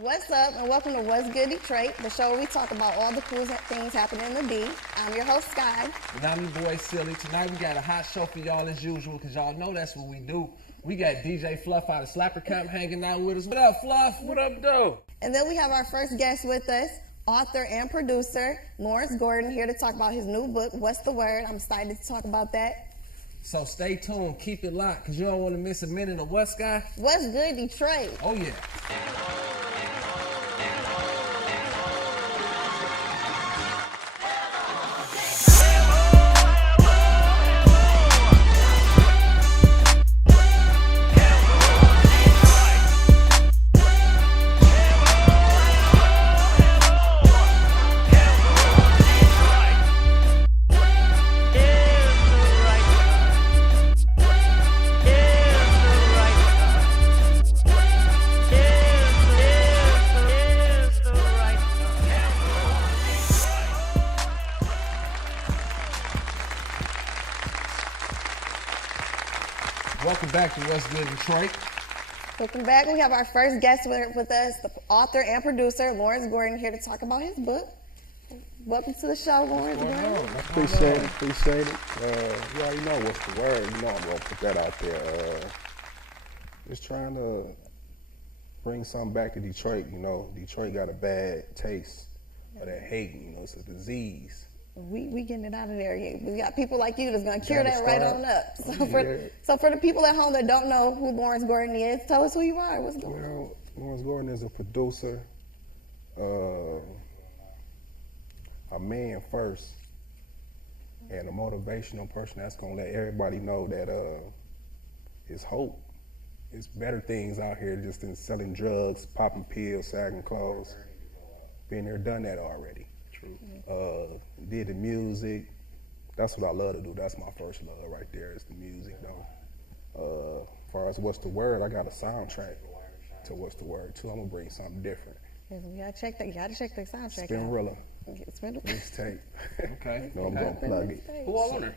What's up, and welcome to What's Good Detroit, the show where we talk about all the cool things happening in the D. I'm your host, Sky. And I'm your boy, Silly. Tonight we got a hot show for y'all as usual, because y'all know that's what we do. We got DJ Fluff out of Slapper Camp hanging out with us. What up, Fluff? What up, though? And then we have our first guest with us, author and producer, Lawerence Gordon, here to talk about his new book, What's the Word? I'm excited to talk about that. So stay tuned, keep it locked, because you don't want to miss a minute of what, Sky? What's Good Detroit? Oh, yeah. Welcome back to What's Good Detroit. Welcome back. We have our first guest with us, the author and producer, Lawerence Gordon, here to talk about his book. Welcome to the show, Lawerence Gordon. Appreciate it. You already know what's the word. You know I'm going to put that out there. Just trying to bring something back to Detroit. You know, Detroit got a bad taste of that hate. You know, it's a disease. We getting it out of there. We got people like you that's going to cure that right on up. So for the people at home that don't know who Lawerence Gordon is, tell us who you are. What's going on? Well, Lawerence Gordon is a producer, a man first, and a motivational person that's going to let everybody know that it's hope. It's better things out here just than selling drugs, popping pills, sagging clothes. Been there, done that already. Did the music. That's what I love to do. That's my first love right there, is the music though. As far as What's the Word, I got a soundtrack to What's the Word too. I'm gonna bring something different. Yes, we gotta check that. You gotta check the soundtrack. Spinrilla. Spinrilla. Mixtape. Okay. No, I'm gonna plug it. Who all on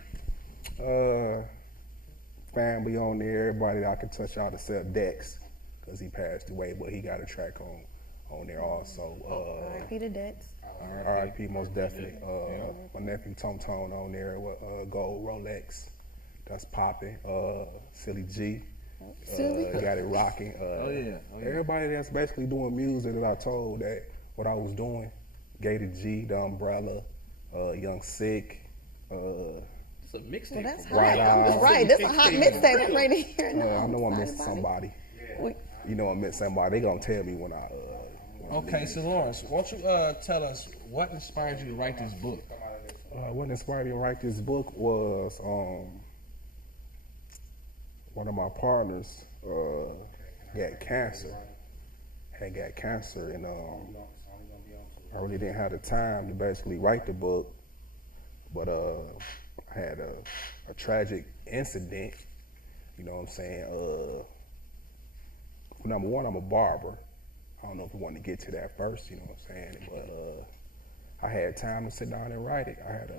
there? Family on there, everybody that I can touch out except Dex, because he passed away, but he got a track on there also. R.I.P. to Dex. R.I.P. most definitely. My nephew Tom Tone on there with Gold Rolex. That's popping. Silly G. Got it rocking. Everybody that's basically doing music that I told that what I was doing. Gator G, The Umbrella, Young Sick. It's a mixtape. Well, that's hot. Right, that's a hot mixtape right here. I know I'm missing somebody. You know I'm missing somebody. They gonna tell me when I. Okay, so Lawerence, why don't you tell us what inspired you to write this book? What inspired me to write this book was one of my partners had cancer, and I really didn't have the time to basically write the book, but I had a tragic incident. You know what I'm saying? Number one, I'm a barber. I don't know if we want to get to that first, you know what I'm saying? But I had time to sit down and write it. I had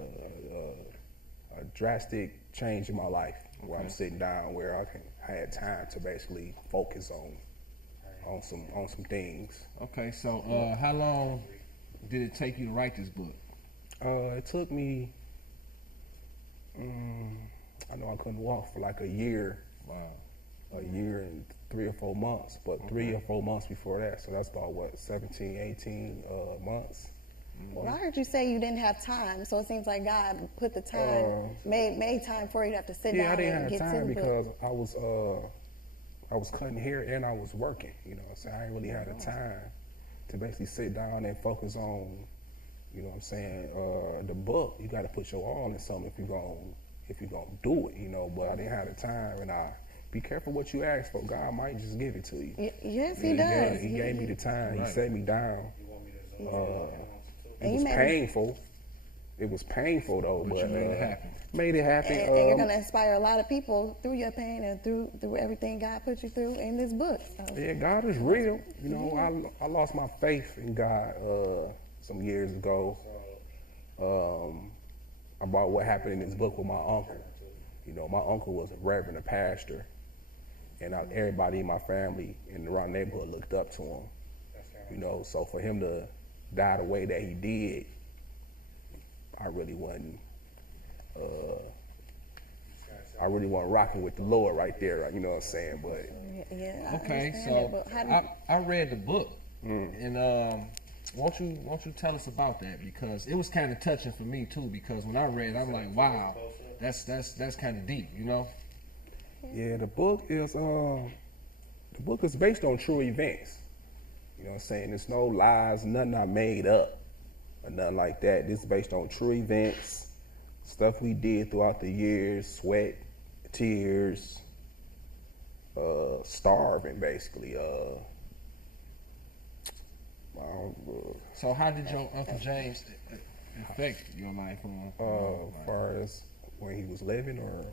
a drastic change in my life where I'm sitting down, where I had time to basically focus on some things. Okay, so how long did it take you to write this book? It took me, I know I couldn't walk for like a year. Wow. A year and 3 or 4 months, but 3 or 4 months before that, so that's about 17, 18 months. Well, I heard you say you didn't have time, so it seems like God put the time, made time for you to have to sit down and get to the book. Yeah, I didn't have time because I was cutting hair and I was working. You know what I'm saying? I didn't really have the time to basically sit down and focus on, you know what I'm saying, the book. You got to put your all in something if you're gonna do it, you know. But I didn't have the time, and be careful what you ask for. God might just give it to you. Yes, he does. He gave me the time. Right. He set me down. It was painful. It was painful though, but made it happen. And you're gonna inspire a lot of people through your pain and through everything God put you through in this book. So. Yeah, God is real. You know, I lost my faith in God some years ago about what happened in this book with my uncle. You know, my uncle was a reverend, a pastor, and everybody in my family in the around neighborhood looked up to him. you know. So for him to die the way that he did, I really wasn't rocking with the Lord right there, you know what I'm saying? But Yeah. I Okay, understand so that, but how do you, I read the book, and won't you tell us about that, because it was kind of touching for me too, because when I read, I'm like, wow, that's kind of deep, you know? yeah, the book is based on true events. You know what I'm saying? There's no lies, nothing I made up or nothing like that. This is based on true events, stuff we did throughout the years, sweat, tears, starving basically. So how did your Uncle James affect your life? As far as when he was living or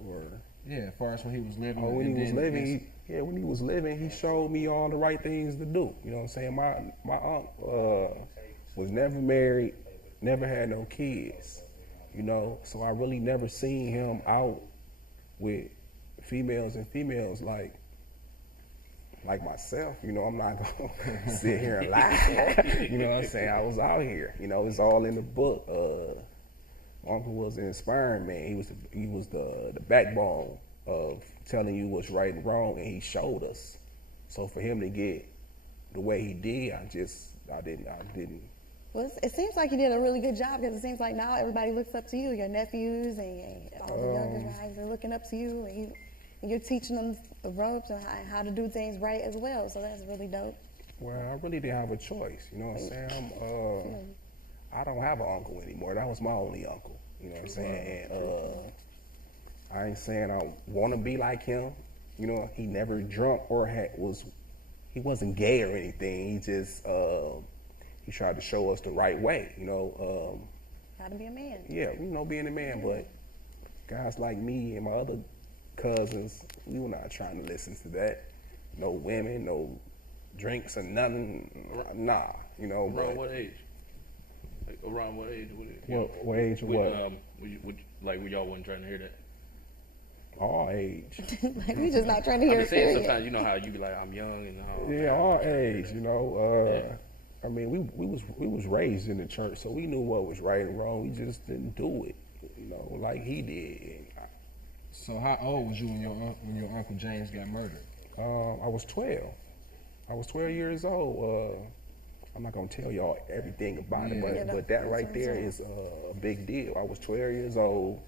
Yeah, as far as when he was living. when and he was then living, when he was living, he showed me all the right things to do. You know what I'm saying? My aunt was never married, never had no kids. You know, so I really never seen him out with females like myself. You know, I'm not gonna sit here and lie. You know what I'm saying? I was out here. You know, it's all in the book. My uncle was an inspiring man. He was the backbone of telling you what's right and wrong, and he showed us. So for him to get the way he did, I didn't. well, it seems like you did a really good job, because it seems like now everybody looks up to you. Your nephews and all the younger guys are looking up to you, and you're teaching them the ropes and how to do things right as well. So that's really dope. Well, I really didn't have a choice. You know what I'm saying? I don't have an uncle anymore. That was my only uncle. You know what I'm saying? And I ain't saying I want to be like him. You know, he never drunk or he wasn't gay or anything. He just he tried to show us the right way. You know, How to be a man. yeah, you know, being a man. But guys like me and my other cousins, we were not trying to listen to that. No women, no drinks or nothing. Nah, you know. Around what age? Like, around what age would it? What age? What? Were y'all wasn't trying to hear that? All age. Like, we just not trying to I'm hear just it. saying, Period. sometimes you know how you be like, I'm young and all. Yeah, all age. You know. I mean, we was raised in the church, so we knew what was right and wrong. We just didn't do it, you know, like he did. So how old was you when your Uncle James got murdered? I was 12. I was 12 years old. I'm not gonna tell y'all everything about it, but that right there is a big deal. I was 12 years old.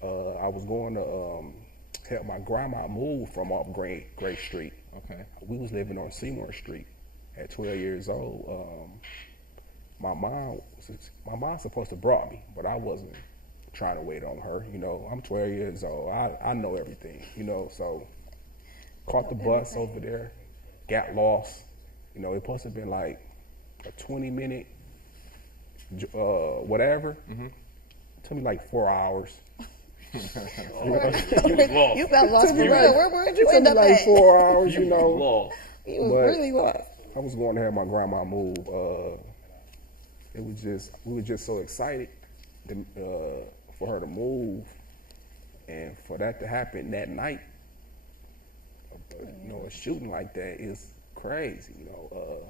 I was going to help my grandma move from off Gray Street. Okay. We was living on Seymour Street at 12 years old. My mom supposed to brought me, but I wasn't trying to wait on her. You know, I'm 12 years old. I know everything, you know, so caught the bus over there, got lost. You know, it supposed to have been like a 20-minute whatever. Took me like 4 hours. You was lost. You got lost for real. Where'd you Took end me up like at? 4 hours, you know. Lost. You was But- really lost. I was going to have my grandma move. We were just so excited for her to move, and for that to happen that night. You know, a shooting like that is crazy. You know,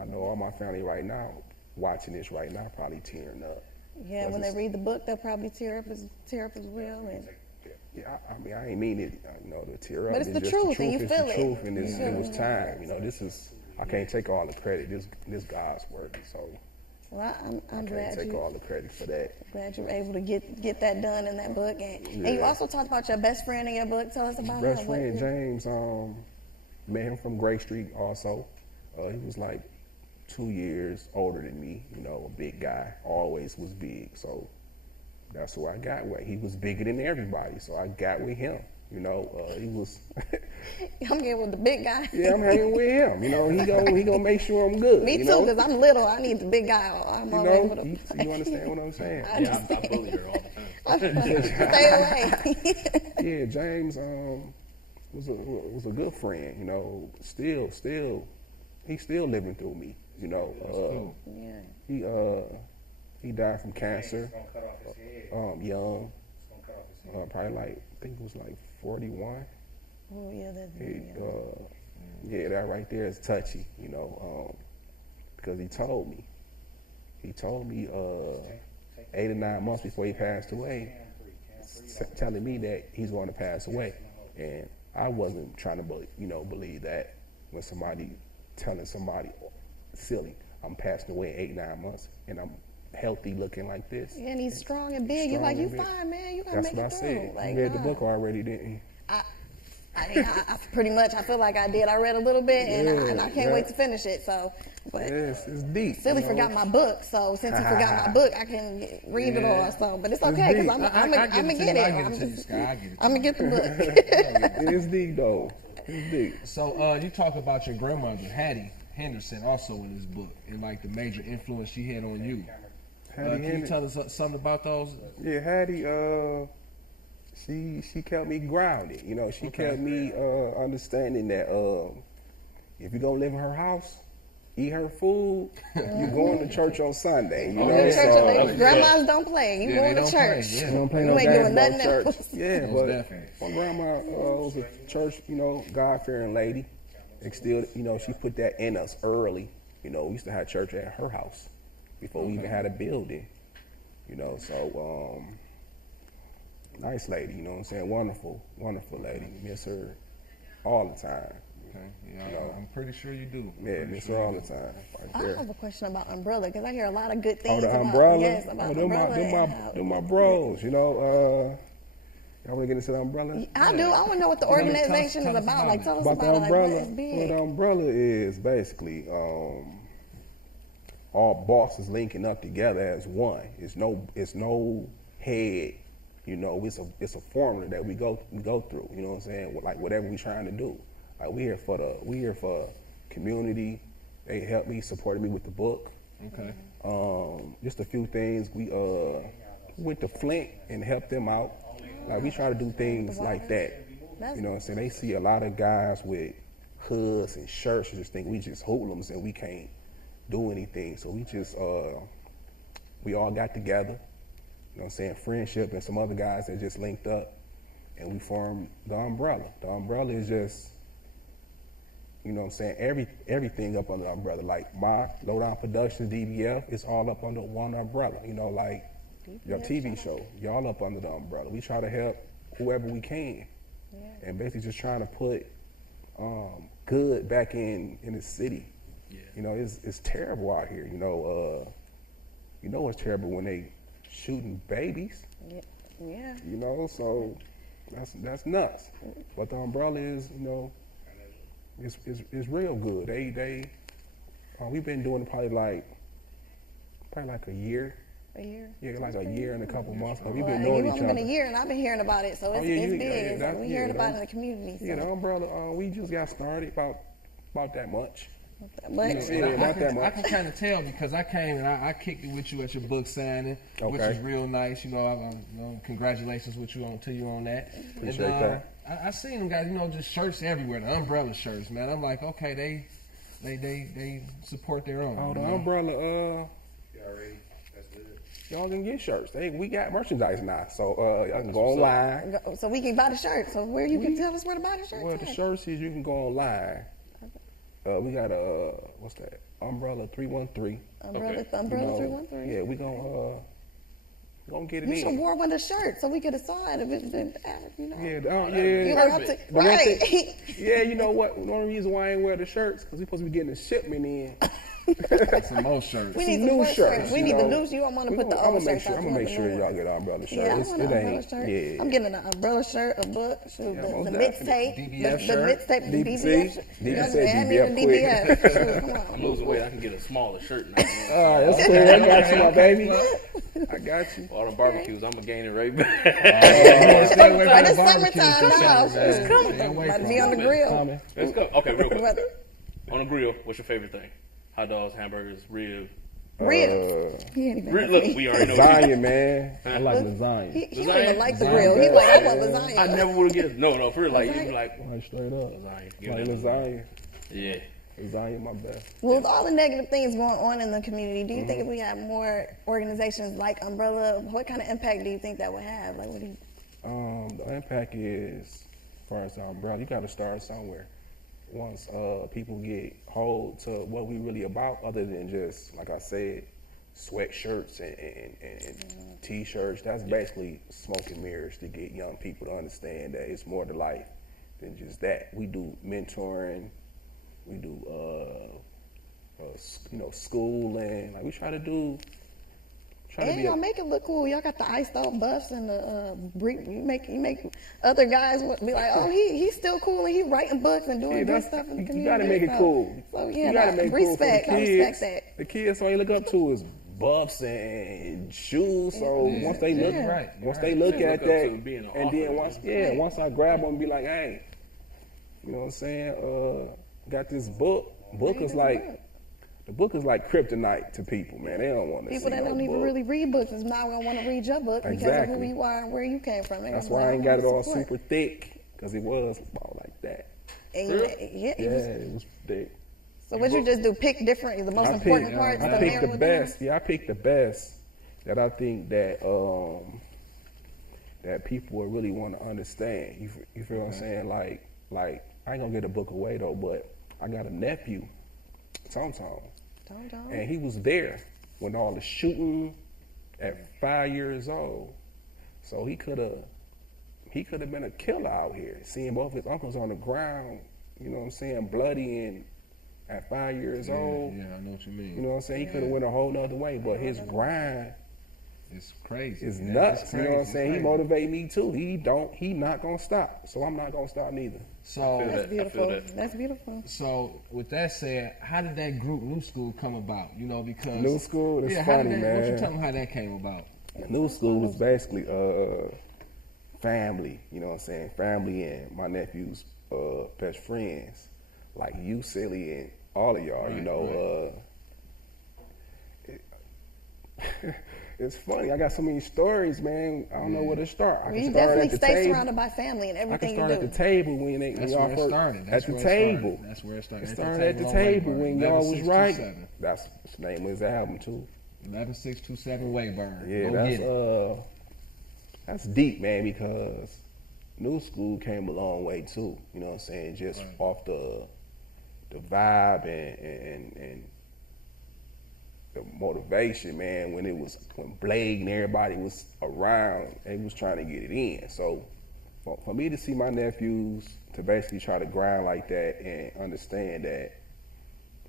I know all my family right now watching this right now probably tearing up. Yeah, when they read the book, they'll probably tear up as well. And Yeah, I mean, I ain't mean it, you know, to tear up. But it's the just truth, and you it's feel the it. truth, and it was time. You know, I can't take all the credit. This God's work, so well, I'm I can't glad take all the credit for that. you were able to get that done in that book. And you Yeah. also talked about your best friend in your book. Tell us about Best her. friend James, met him from Gray Street also. He was like 2 years older than me, you know, a big guy, always was big. So that's who I got with. He was bigger than everybody, so I got with him. You know, he was. I'm getting with the big guy. Yeah, I'm hanging with him. You know, he gonna make sure I'm good. Me you too, know? because I'm little. I need the big guy. I'm You always know, with him. you understand what I'm saying? Yeah, I bully her all the time. Stay away. Yeah, James was a good friend. You know, he's still living through me. You know, Yeah. he died from cancer, young, probably like I think it was like 41. Oh yeah, that's He, Yeah, that right there is touchy, you know, because he told me 8 or 9 months before he passed away, telling me that he's going to pass away, and I wasn't trying to, believe that when somebody telling somebody silly, I'm passing away in 8, 9 months, and I'm healthy looking like this. Yeah, and he's strong and big. You're like, you fine, man. You gotta That's make what it I through. said. Like, You read the nah. book already, didn't you? I pretty much, I feel like I did. I read a little bit, and I can't wait to finish it. So, but Yes, it's deep. Silly forgot my book, so since he forgot my book, I can read it all. So, but it's okay because I'm gonna get it. I'm gonna get the book. It's deep though. It's deep. So you talk about your grandmother, Hattie Henderson, also in this book, and like the major influence she had on you. Can you tell us something about those? Yeah, Hattie. She kept me grounded. You know, she kept me understanding that if you're gonna live in her house, eat her food, you're going to church on Sunday. You know, grandmas don't play. You going to church. You don't play you no ain't doing games, nothing church. else. Yeah, but my grandma was a church, God-fearing lady, and still, she put that in us early. We used to have church at her house before we even had a building. So nice lady, you know what I'm saying? Wonderful, wonderful lady. Miss her all the time. Okay, yeah, I'm pretty sure you do. Yeah, miss her all the time. I have a question about Umbrella because I hear a lot of good things the about Umbrella. Yes, about Umbrella. Them my bros, y'all want to get into the Umbrella? I do. I want to know what the organization is about. Like, tell us about the it. Umbrella. Like, what is big? Well, the Umbrella is basically all bosses linking up together as one. It's no head. It's a formula that we go through. You know what I'm saying? Like whatever we trying to do. Like we here for community. They helped me, supported me with the book. Okay. Just a few things. We went to Flint and helped them out. Like we try to do things like that. You know what I'm saying? They see a lot of guys with hoods and shirts and just think we just hoodlums and we can't do anything. So we just we all got together. You know what I'm saying? Friendship and some other guys that just linked up and we formed the Umbrella. The Umbrella is just, you know what I'm saying, everything up under the umbrella. Like my Lowdown Productions, DBF, it's all up under one umbrella. Like your TV show, y'all up under the umbrella. We try to help whoever we can. Yeah. And basically just trying to put good back in the city. Yeah. It's terrible out here. It's terrible when they shooting babies. Yeah. So that's nuts. But the umbrella is, it's real good. They we've been doing it probably like a year. A year? Yeah, like a year and a couple months. We've been knowing each other. It's been a year, and I've been hearing about it, so it's big. We're hearing about it in the community. So. Yeah, the umbrella. We just got started about that much. Not that much. I can kind of tell because I came and I kicked it with you at your book signing, which was real nice. Congratulations to you on that. Appreciate that. I seen them guys, just shirts everywhere, the umbrella shirts, man. I'm like, okay, they support their own. Oh, the umbrella. Y'all can get shirts. We got merchandise now, so y'all can go online. So we can buy the shirt. So where you can tell us where to buy the shirt? Well, the shirts is you can go online. We got what's that? Umbrella 313. Umbrella 313. Yeah, we gonna get it in. You should have wore one of the shirts so we could have saw it if it's been, Yeah, you know what? The only reason why I ain't wear the shirts because we supposed to be getting a shipment in. Some more shirts. We need some new more shirts. We need the new. You don't want to put the old shirts. I'm gonna make sure y'all get an umbrella shirt. Yeah, I want an umbrella shirt. Yeah. I'm getting an umbrella shirt, a book, the mixtape, the mixtape, the DBF shirt. DBF. Come on. I'm losing weight. I can get a smaller shirt now. That's cool. I got you, my baby. I got you. All the barbecues, I'm gonna gain it right back. It's summertime now. It's coming. Might be on the grill. Let's go. Okay, real quick. On the grill, what's your favorite thing? Hot dogs, hamburgers, ribs. Ribs. Look, we already know. Lasagna, man. I like lasagna. He don't even like the grill. He's like, I want lasagna. I never would have guessed. No, for real. Like, you like straight up. Lasagna. Like lasagna. Yeah. Lasagna, my best. Well, with all the negative things going on in the community, do you think if we had more organizations like Umbrella, what kind of impact do you think that would have? Like, what do you? The impact is, as far as the umbrella, you got to start somewhere. people get hold to what we really about, other than just, like I said, sweatshirts and t-shirts. That's basically smoke and mirrors to get young people to understand that it's more to life than just that. We do mentoring, we do schooling. Like we try to do. And y'all make it look cool. Y'all got the iced out buffs and the you make other guys be like, oh, he's still cool and he writing books and doing good stuff in the community. You gotta make it cool. So yeah, you gotta make respect. Cool for the I kids. respect that. The kids, all you look up to is buffs and shoes. So once they look, they look at that, and then once I grab them and be like, hey, you know what I'm saying? Got this book. The book is like kryptonite to people, man. They don't want to see people that don't even really read books is now gonna want to read your book because of who you are and where you came from. That's why I ain't got it all super thick, because it was about like that. And it was thick. So what you just do? Pick different, the most important parts. I picked the best. Yeah, I picked the best that I think that that people would really want to understand. You feel what I'm saying? Like I ain't gonna get a book away though, but I got a nephew, Tom. And he was there when all the shooting at 5 years old. So he could have been a killer out here, seeing both his uncles on the ground, you know what I'm saying, bloody and at 5 years old. Yeah, I know what you mean. You know what I'm saying? He could have went a whole nother way, but his grind is crazy. It's nuts. You know what I'm saying? He motivate me too. He not gonna stop. So I'm not gonna stop neither. So that's beautiful. That's beautiful. So with that said, how did that group New School come about? You know, because New School, it's funny, man. Why don't you tell them how that came about? New School was basically family. You know what I'm saying? Family and my nephew's best friends, like you, Silly, and all of y'all. Right, you know. Right. It's funny. I got so many stories, man. I don't know where to start. I can you start definitely at the stay table. surrounded by family and everything you do. I can start at the table when y'all first started. At the table. That's where it started. It started at the table when y'all was writing. That's the name of his album too. 11627 Wayburn. Yeah, that's deep, man, because New School came a long way too. You know what I'm saying? Just off the vibe and the motivation, man, when Blake and everybody was around, they was trying to get it in. So for me to see my nephews to basically try to grind like that and understand that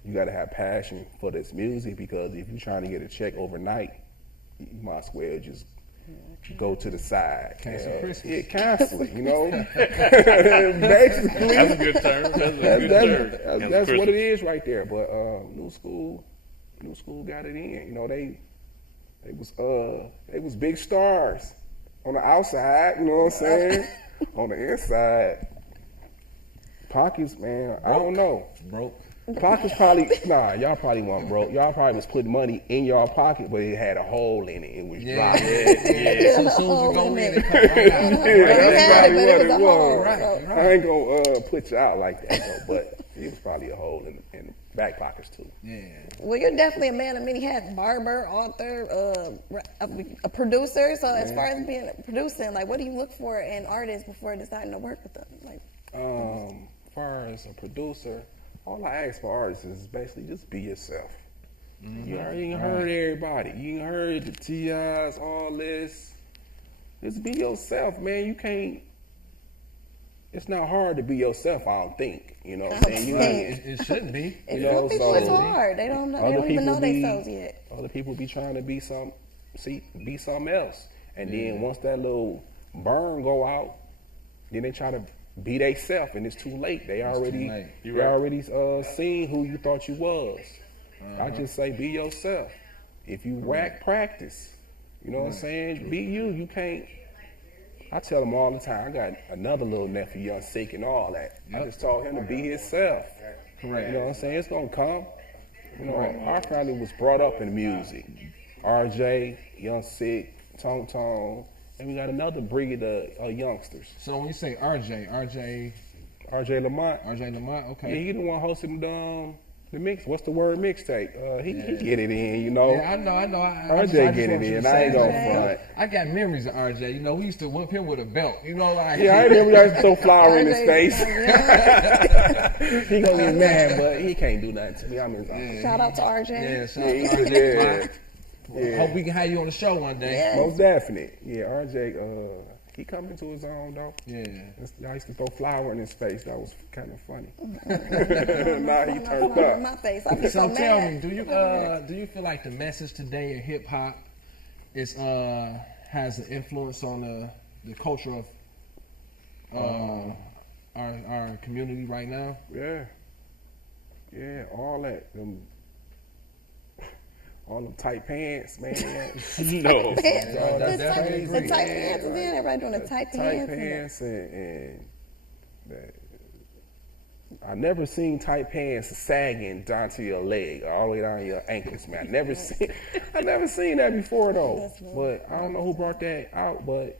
you got to have passion for this music, because if you're trying to get a check overnight, you might as well just go to the side. Cancel Christmas. Yeah, cancel it, you know? Basically. That's a good term. That's what it is right there. But New School got it in. You know, they was big stars on the outside, you know what I'm saying? On the inside, Pockets, man, I don't know. Broke. Pockets probably, y'all probably weren't broke. Y'all probably was putting money in y'all pocket, but it had a hole in it. It was dry. Yeah. So as soon as you go in, it comes that's probably what it was. Right. I ain't gonna put you out like that, though, but it was probably a hole in the back pockets, too. Yeah. Well, you're definitely a man of many hats. Barber, author, a producer. So as far as being producing, like, what do you look for in artists before deciding to work with them? Like, as far as a producer, all I ask for artists is basically just be yourself. Mm-hmm. You already heard everybody. You heard the T.I.s, all this. Just be yourself, man. You can't. It's not hard to be yourself, I don't think. You know what I'm saying? It shouldn't be. You know, people, it's hard. They don't even know themselves yet. Other people be trying to be something else. And then once that little burn go out, then they try to be they self, and it's too late. They already seen who you thought you was. I just say be yourself. If you whack, practice. You know what I'm saying? Be you. You can't. I tell them all the time. I got another little nephew, young sick and all that. I just told him to be himself. Correct. You know what I'm saying? It's gonna come. You know, our family was brought up in music. RJ, Young Sick, Tone Tone. And we got another breed of youngsters. So when you say RJ Lamont. RJ Lamont, okay. Yeah, he the one hosting The mix, what's the word mixtape? He get it in, you know. Yeah, I know. RJ get it in. I ain't gonna front. I got memories of RJ. You know, we used to whip him with a belt. You know, like Yeah, I remember y'all used to throw flour in his face. Yeah. He gonna get mad, but he can't do nothing to me. I'm his uncle. Shout out to RJ. yeah, shout out to RJ. Yeah. Hope we can have you on the show one day. Yeah. Most definite. Yeah, RJ, he coming to his own though. Yeah. Y'all used to throw flour in his face. That was kind of funny. Mm-hmm. Now he turned In up. my face. I feel So so tell mad. me, do you feel like the message today in hip hop is has an influence on the culture of our community right now? Yeah. Yeah, all that. All them tight pants, man. No. That's The definitely tight pants is in. Everybody doing the tight pants. and that. I never seen tight pants sagging down to your leg, all the way down your ankles, man. I never seen that before though. But I don't know who brought that out, but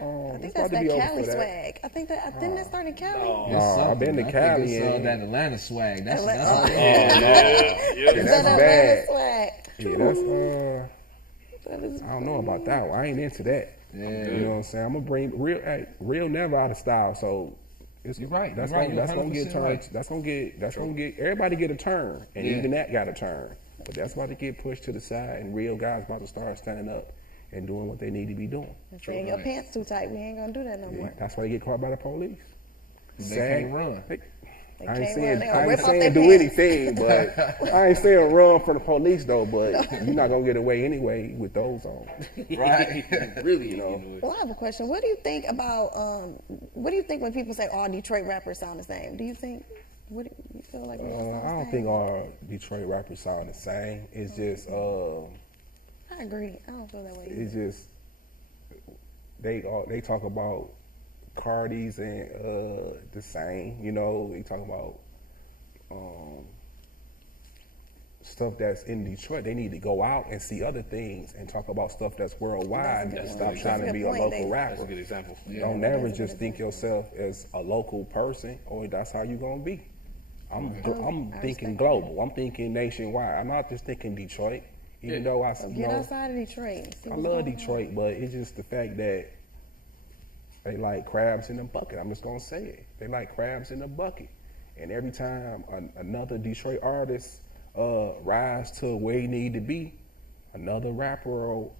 I think it's that's about to be that over Cali for that. swag. I think that started in Cali. No. Nah, I've been to I think Cali it's, and that Atlanta swag. That's Oh, yeah, Is that's that bad. Atlanta swag? Yeah, that's I don't know about that one. I ain't into that. Yeah. You know what I'm saying? I'm gonna bring real never out of style. So it's, You're right. That's You're right. gonna that's You're gonna get 100% turned. right. That's gonna get everybody get a turn, and Yeah. even that got a turn. But that's about to get pushed to the side, and real guys about to start standing up and doing what they need to be doing. Saying your pants too tight. We ain't gonna do that no Yeah, more. that's why they get caught by the police. They can't run. They I ain't can't saying, run. They gonna I ain't rip off saying their do pants. anything, but I ain't saying run for the police though. But you're not gonna get away anyway with those on. Right. Really, You know. Well, I have a question. What do you think about? What do you think when people say all Detroit rappers sound the same? Do you think? What do you feel like? We all sound the I don't same? think all Detroit rappers sound the same. It's just, I agree. I don't feel that way. it's Either. just they talk about Cardi's and the same. You know, they talk about stuff that's in Detroit. They need to go out and see other things and talk about stuff that's worldwide and stop trying to be a local That's a rapper. good example. Don't never just think yourself as a local person or that's how you gonna be. I'm thinking global. I'm thinking nationwide. I'm not just thinking Detroit. Even though I So you get know, outside of Detroit. And see I what's love going on. Detroit, but it's just the fact that they like crabs in the bucket. I'm just gonna say it. They like crabs in the bucket. And every time another Detroit artist rise to where he need to be, another rapper will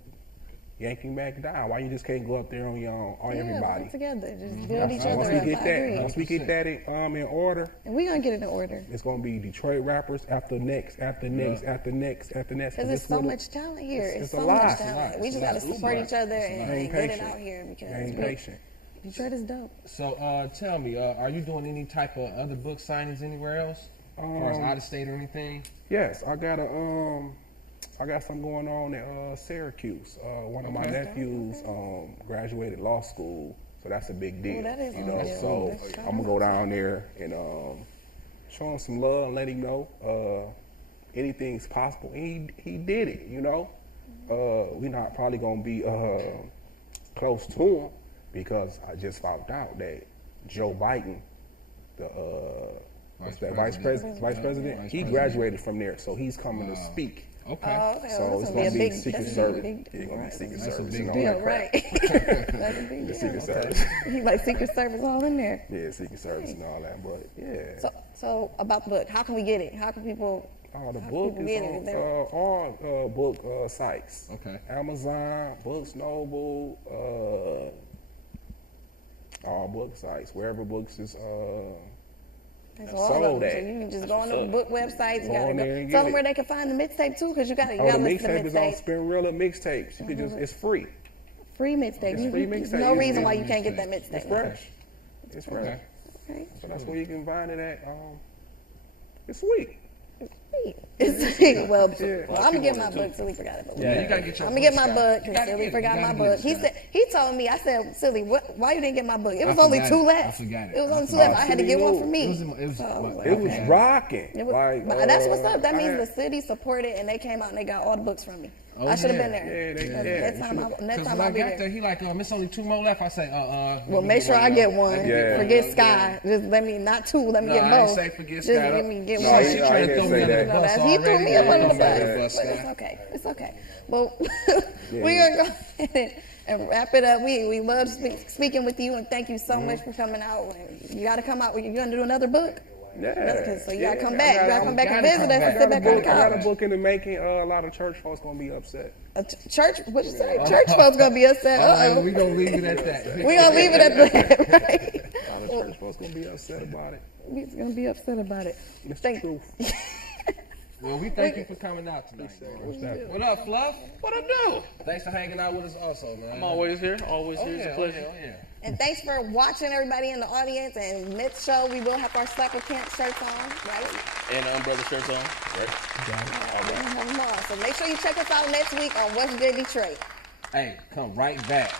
yank him back down. Why you just can't go up there on your own, on Yeah, everybody? work together. Just build each Once other we up. get I that, agree. once we get that in order, And we're gonna get it in order. it's gonna be Detroit rappers after next, after next, after next, after next. Because there's it's so what it- much talent here. it's a so lot. much It's a talent. lot. We It's just a gotta lot. support It's each other Ain't and get it patient. out here because Ain't patient. Detroit is dope. So tell me, are you doing any type of other book signings anywhere else? As far as out of state or anything? Yes, I got something going on at Syracuse. One of my Okay. nephews graduated law school, so that's a big deal. Oh, that is you a know. big deal. So That's I'm gonna go down there and show him some love and let him know anything's possible. And he did it. You know, we're not probably gonna be close to him because I just found out that Joe Biden, the vice president, he graduated from there, so he's coming to speak. Okay. Oh, okay. So Well, it's that's gonna be big. Secret That's Service. a big Yeah, gonna be Secret That's a Service big and all deal, that crap. right? That's a big The deal. Secret Service. He like Secret Service all in there. Yeah, Secret Service and all that. But yeah, So about the book, how can we get it? How can people? all the how book can people is get it? on Is there- all book sites. Okay. Amazon, Books Noble, all book sites, wherever books is. That's sold all of them. So at. you can just go on the book websites. You Go gotta on there go. and Tell get them where it. they can find the mixtape too, because you got to The listen to mixtape is on mixtape. Spinrilla mixtapes. You could just, it's free. Free mixtape. It's free There's mixtape. no It's reason free why you can't get that It's mixtape. fresh. It's fresh. Okay. Okay. So that's where you can find it at. It's sweet. It's sweet. Well, Yeah. I'm gonna get my book. Silly forgot it. But Yeah, you gotta get your I'm gonna get my Scott. book You because gotta Silly get it. forgot You my gotta book. get it, He told me. I said, Silly, why you didn't get my book? It was only forgot two it. left. I forgot it. It was I only two forgot left. it. I had to get one for It me. was So, what- It was okay. rocking. it was- Like, but that's what's up. That I means had- the city supported and they came out and they got all the books from me. Oh, I should have yeah. been there. Yeah, Next time, next Because time when I I'll be got there. there, he like, it's only 2 more left. I say, Well, make sure I get one. Yeah. Forget Sky. Just let me, not 2, let me No, get I both. ain't say forget Just Sky. give me, get No, one. he She trying to didn't throw say me under the that. No, bus he threw already. me up under the Don't bus. throw me under the bus, But Sky. it's okay. It's okay. But we're going to go ahead and wrap it up. We love speaking with you, and thank you so much for coming out. You got to come out. You're going to do another book? Yeah. So you got to come I back. You got to come back and visit us and I sit got, back on the I got a couch. book in the making. A lot of church folks gonna be upset. Church, what you say? Church folks going to be upset. All right, Uh-oh. we going to leave it at that. We're going to leave it at that, right? A lot of church folks gonna be upset about it. We're going to be upset about it. It's the Thank truth. Well, we thank you for coming out tonight. Man. What up, Fluff? What I do? Thanks for hanging out with us also, man. I'm always here. Always Oh, here. It's yeah, a oh, pleasure. yeah, oh, yeah. And thanks for watching, everybody in the audience. And next show, we will have our Slapper Camp shirts on, right? And the umbrella shirts on. Right. We'll have them on. So make sure you check us out next week on What's Good Detroit. Hey, come right back.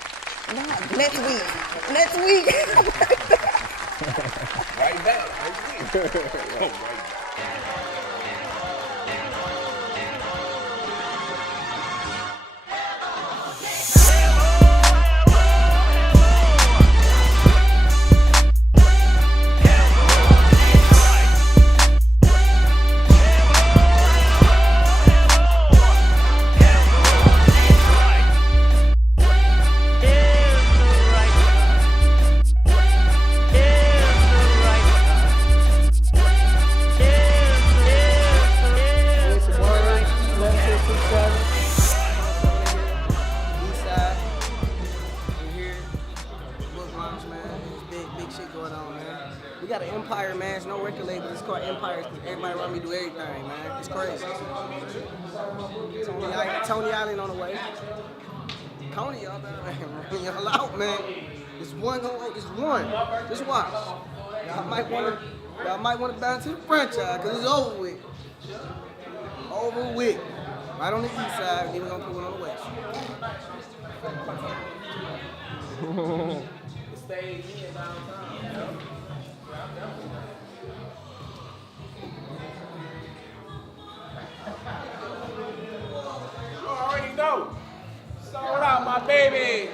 No, next week. Next week. Right back. Eastside, we here, book launch, man. There's big shit going on, man. We got an empire, man. It's no record label. It's called Empire because everybody around me do everything, man. It's crazy. Tony Island on the way. Coney, y'all better y'all out, man. It's one. Just watch. Y'all might want to bounce to the franchise because it's over with. Over with. Right on the east side, then we're gonna put one on the west. The stage in downtown. You already know. Sold out, my baby.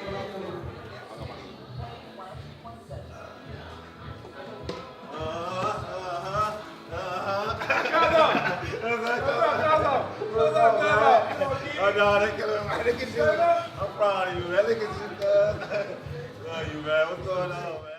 Oh no, they can do it. I'm proud of you, man. Look at you, man. Love you, man. What's going on, man?